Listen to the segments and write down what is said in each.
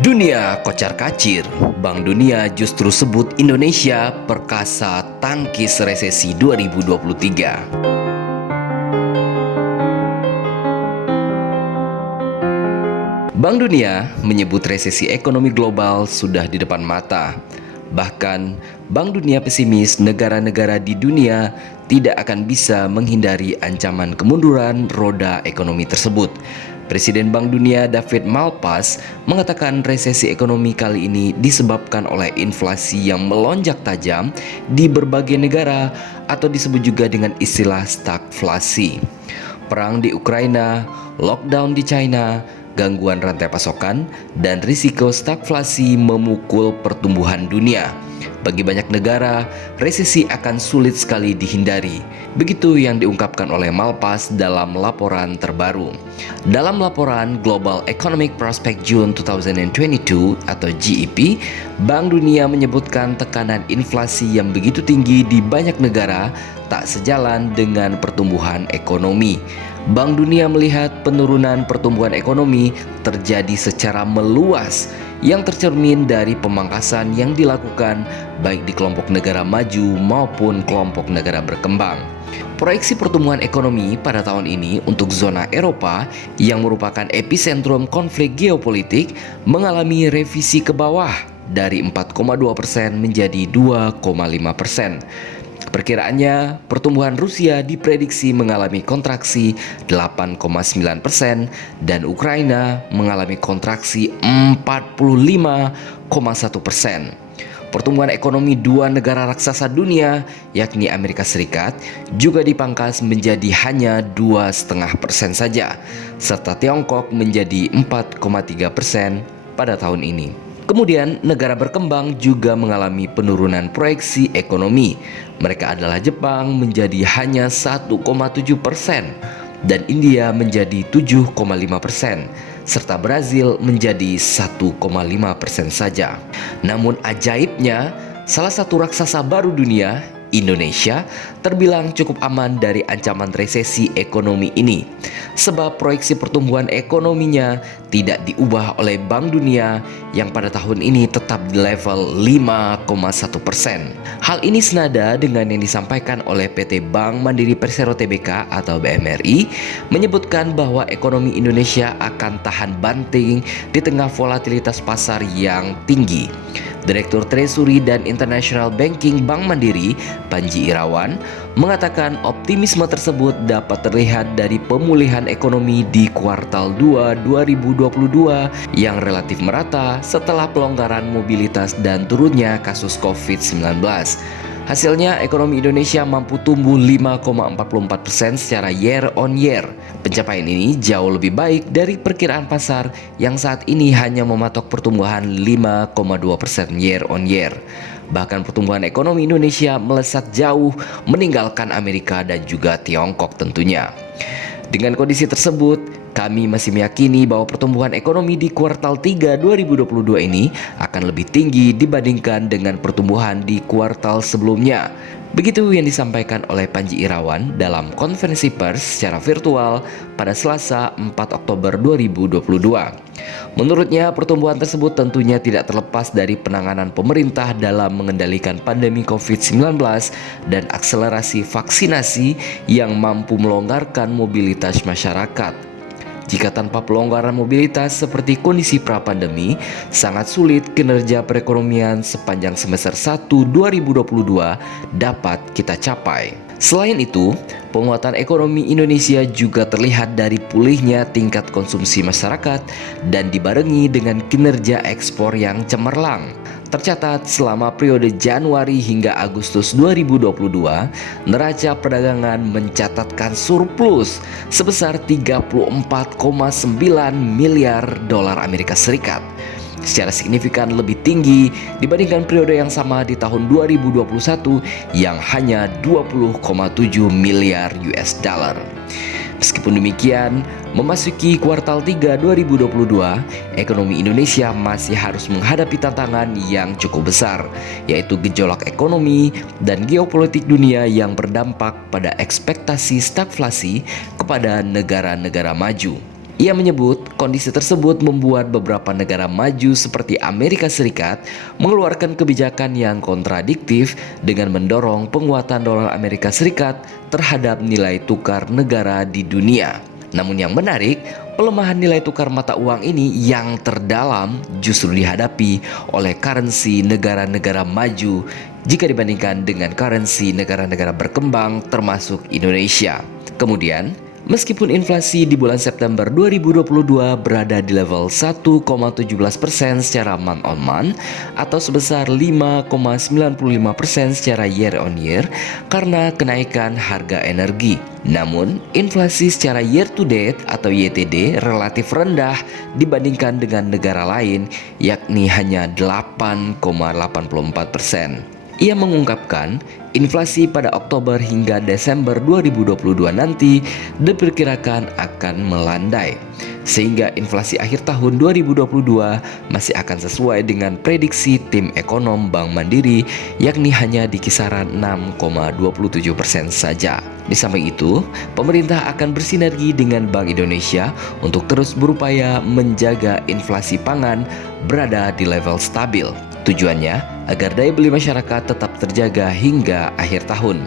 Dunia kocar-kacir, Bank Dunia justru sebut Indonesia perkasa tangkis resesi 2023. Bank Dunia menyebut resesi ekonomi global sudah di depan mata. Bahkan, Bank Dunia pesimis negara-negara di dunia tidak akan bisa menghindari ancaman kemunduran roda ekonomi tersebut. Presiden Bank Dunia David Malpass mengatakan resesi ekonomi kali ini disebabkan oleh inflasi yang melonjak tajam di berbagai negara atau disebut juga dengan istilah stagflasi. Perang di Ukraina, lockdown di China, gangguan rantai pasokan, dan risiko stagflasi memukul pertumbuhan dunia. Bagi banyak negara, resesi akan sulit sekali dihindari. Begitu yang diungkapkan oleh Malpass dalam laporan terbaru. Dalam laporan Global Economic Prospect June 2022 atau GEP, Bank Dunia menyebutkan tekanan inflasi yang begitu tinggi di banyak negara tak sejalan dengan pertumbuhan ekonomi. Bank Dunia melihat penurunan pertumbuhan ekonomi terjadi secara meluas yang tercermin dari pemangkasan yang dilakukan baik di kelompok negara maju maupun kelompok negara berkembang. Proyeksi pertumbuhan ekonomi pada tahun ini untuk zona Eropa yang merupakan epicentrum konflik geopolitik mengalami revisi ke bawah dari 4,2% menjadi 2,5%. Perkiraannya, pertumbuhan Rusia diprediksi mengalami kontraksi 8,9% dan Ukraina mengalami kontraksi 45,1%. Pertumbuhan ekonomi dua negara raksasa dunia, yakni Amerika Serikat, juga dipangkas menjadi hanya 2,5% saja, serta Tiongkok menjadi 4,3% pada tahun ini. Kemudian, negara berkembang juga mengalami penurunan proyeksi ekonomi. Mereka adalah Jepang menjadi hanya 1,7% dan India menjadi 7,5%, serta Brazil menjadi 1,5% saja. Namun ajaibnya, salah satu raksasa baru dunia, Indonesia, terbilang cukup aman dari ancaman resesi ekonomi ini, sebab proyeksi pertumbuhan ekonominya tidak diubah oleh Bank Dunia yang pada tahun ini tetap di level 5,1%. Hal ini senada dengan yang disampaikan oleh PT Bank Mandiri Persero Tbk atau BMRI, menyebutkan bahwa ekonomi Indonesia akan tahan banting di tengah volatilitas pasar yang tinggi. Direktur Treasury dan International Banking Bank Mandiri, Panji Irawan, mengatakan optimisme tersebut dapat terlihat dari pemulihan ekonomi di kuartal 2 2022 yang relatif merata setelah pelonggaran mobilitas dan turunnya kasus COVID-19. Hasilnya, ekonomi Indonesia mampu tumbuh 5,44% secara year on year. Pencapaian ini jauh lebih baik dari perkiraan pasar yang saat ini hanya mematok pertumbuhan 5,2% year on year. Bahkan pertumbuhan ekonomi Indonesia melesat jauh meninggalkan Amerika dan juga Tiongkok tentunya. Dengan kondisi tersebut, kami masih meyakini bahwa pertumbuhan ekonomi di kuartal 3 2022 ini akan lebih tinggi dibandingkan dengan pertumbuhan di kuartal sebelumnya. Begitu yang disampaikan oleh Panji Irawan dalam konferensi pers secara virtual pada Selasa 4 Oktober 2022. Menurutnya, pertumbuhan tersebut tentunya tidak terlepas dari penanganan pemerintah dalam mengendalikan pandemi COVID-19 dan akselerasi vaksinasi yang mampu melonggarkan mobilitas masyarakat. Jika tanpa pelonggaran mobilitas seperti kondisi pra-pandemi, sangat sulit kinerja perekonomian sepanjang semester 1 2022 dapat kita capai. Selain itu, penguatan ekonomi Indonesia juga terlihat dari pulihnya tingkat konsumsi masyarakat dan dibarengi dengan kinerja ekspor yang cemerlang. Tercatat selama periode Januari hingga Agustus 2022, neraca perdagangan mencatatkan surplus sebesar 34,9 miliar dolar Amerika Serikat. Secara signifikan lebih tinggi dibandingkan periode yang sama di tahun 2021 yang hanya 20,7 miliar US dollar. Meskipun demikian, memasuki kuartal 3 2022, ekonomi Indonesia masih harus menghadapi tantangan yang cukup besar, yaitu gejolak ekonomi dan geopolitik dunia yang berdampak pada ekspektasi stagflasi kepada negara-negara maju. Ia menyebut kondisi tersebut membuat beberapa negara maju seperti Amerika Serikat mengeluarkan kebijakan yang kontradiktif dengan mendorong penguatan dolar Amerika Serikat terhadap nilai tukar negara di dunia. Namun yang menarik, pelemahan nilai tukar mata uang ini yang terdalam justru dihadapi oleh currency negara-negara maju jika dibandingkan dengan currency negara-negara berkembang termasuk Indonesia. Kemudian, meskipun inflasi di bulan September 2022 berada di level 1,17% secara month on month atau sebesar 5,95% secara year on year karena kenaikan harga energi. Namun, inflasi secara year to date atau YTD relatif rendah dibandingkan dengan negara lain, yakni hanya 8,84%. Ia mengungkapkan, inflasi pada Oktober hingga Desember 2022 nanti diperkirakan akan melandai, sehingga inflasi akhir tahun 2022 masih akan sesuai dengan prediksi tim ekonom Bank Mandiri, yakni hanya di kisaran 6,27% saja. Di samping itu, pemerintah akan bersinergi dengan Bank Indonesia untuk terus berupaya menjaga inflasi pangan berada di level stabil. Tujuannya agar daya beli masyarakat tetap terjaga hingga akhir tahun.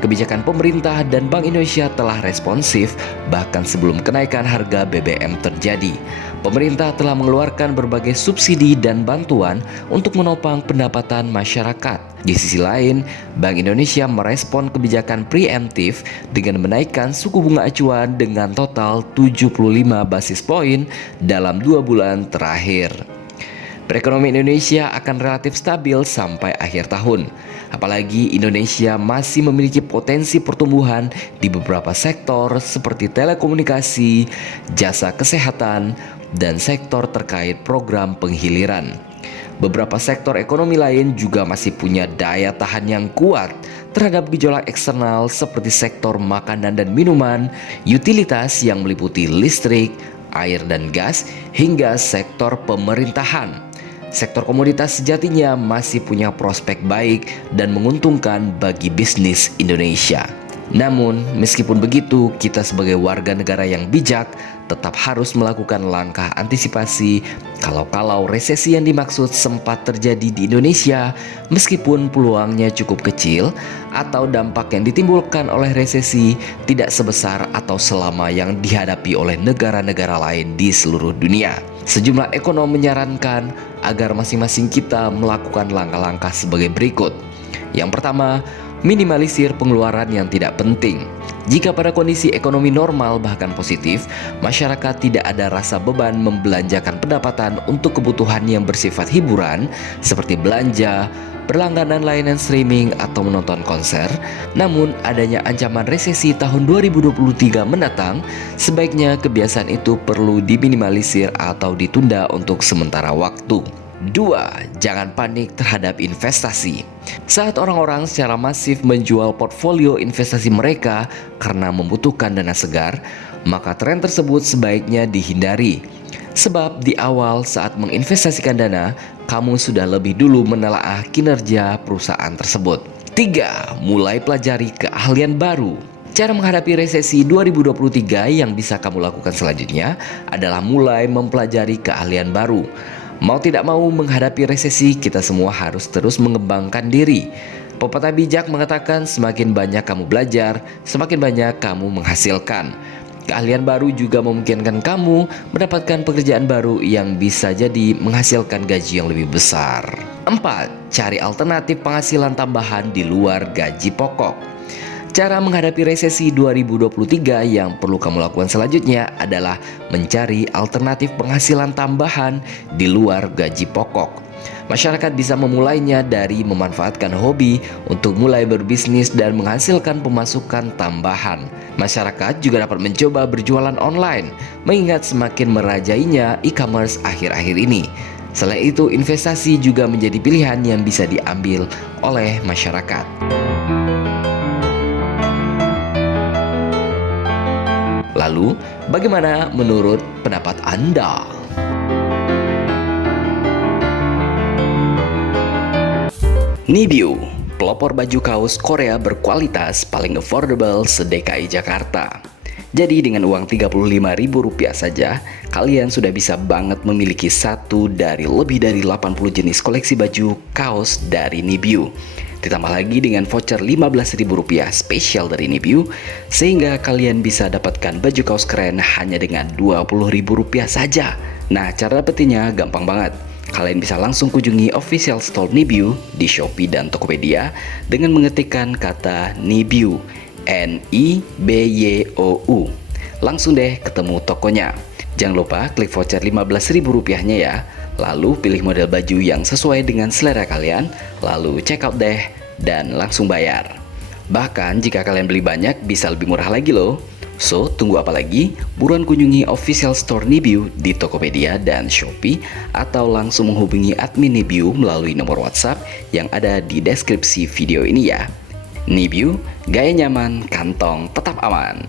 Kebijakan pemerintah dan Bank Indonesia telah responsif bahkan sebelum kenaikan harga BBM terjadi. Pemerintah telah mengeluarkan berbagai subsidi dan bantuan untuk menopang pendapatan masyarakat. Di sisi lain, Bank Indonesia merespon kebijakan preemptif dengan menaikkan suku bunga acuan dengan total 75 basis poin dalam 2 bulan terakhir. Perekonomian Indonesia akan relatif stabil sampai akhir tahun. Apalagi Indonesia masih memiliki potensi pertumbuhan di beberapa sektor seperti telekomunikasi, jasa kesehatan, dan sektor terkait program penghiliran. Beberapa sektor ekonomi lain juga masih punya daya tahan yang kuat terhadap gejolak eksternal seperti sektor makanan dan minuman, utilitas yang meliputi listrik, air dan gas, hingga sektor pemerintahan. Sektor komoditas sejatinya masih punya prospek baik dan menguntungkan bagi bisnis Indonesia. Namun, meskipun begitu, kita sebagai warga negara yang bijak tetap harus melakukan langkah antisipasi kalau resesi yang dimaksud sempat terjadi di Indonesia, meskipun peluangnya cukup kecil atau dampak yang ditimbulkan oleh resesi tidak sebesar atau selama yang dihadapi oleh negara-negara lain di seluruh dunia. Sejumlah ekonom menyarankan agar masing-masing kita melakukan langkah-langkah sebagai berikut. Yang pertama, minimalisir pengeluaran yang tidak penting. Jika pada kondisi ekonomi normal bahkan positif, masyarakat tidak ada rasa beban membelanjakan pendapatan untuk kebutuhan yang bersifat hiburan seperti belanja, berlangganan layanan streaming atau menonton konser. Namun adanya ancaman resesi tahun 2023 mendatang, sebaiknya kebiasaan itu perlu diminimalisir atau ditunda untuk sementara waktu. 2. Jangan panik terhadap investasi. Saat orang-orang secara masif menjual portfolio investasi mereka karena membutuhkan dana segar, maka tren tersebut sebaiknya dihindari. Sebab di awal saat menginvestasikan dana, kamu sudah lebih dulu menelaah kinerja perusahaan tersebut. 3. Mulai pelajari keahlian baru. Cara menghadapi resesi 2023 yang bisa kamu lakukan selanjutnya adalah mulai mempelajari keahlian baru. Mau tidak mau menghadapi resesi, kita semua harus terus mengembangkan diri. Pepatah bijak mengatakan semakin banyak kamu belajar, semakin banyak kamu menghasilkan. Keahlian baru juga memungkinkan kamu mendapatkan pekerjaan baru yang bisa jadi menghasilkan gaji yang lebih besar. 4. Cari alternatif penghasilan tambahan di luar gaji pokok. Cara menghadapi resesi 2023 yang perlu kamu lakukan selanjutnya adalah mencari alternatif penghasilan tambahan di luar gaji pokok. Masyarakat bisa memulainya dari memanfaatkan hobi untuk mulai berbisnis dan menghasilkan pemasukan tambahan. Masyarakat juga dapat mencoba berjualan online, mengingat semakin merajainya e-commerce akhir-akhir ini. Selain itu, investasi juga menjadi pilihan yang bisa diambil oleh masyarakat. Lalu, bagaimana menurut pendapat Anda? Nibio, pelopor baju kaos Korea berkualitas paling affordable se-DKI Jakarta. Jadi dengan uang Rp35.000 saja, kalian sudah bisa banget memiliki satu dari lebih dari 80 jenis koleksi baju kaos dari Nibiu. Ditambah lagi dengan voucher Rp15.000 spesial dari Nibiu, sehingga kalian bisa dapatkan baju kaos keren hanya dengan Rp20.000 saja. Nah, cara dapetinnya gampang banget. Kalian bisa langsung kunjungi official store Nibiu di Shopee dan Tokopedia dengan mengetikkan kata Nibiu, Nibyou. Langsung deh ketemu tokonya. Jangan lupa klik voucher Rp15.000-nya ya. Lalu pilih model baju yang sesuai dengan selera kalian, lalu check out deh dan langsung bayar. Bahkan jika kalian beli banyak bisa lebih murah lagi loh. So, tunggu apa lagi? Buruan kunjungi official store Nibiu di Tokopedia dan Shopee, atau langsung menghubungi admin Nibiu melalui nomor WhatsApp yang ada di deskripsi video ini ya. Nibiu, gaya nyaman, kantong tetap aman.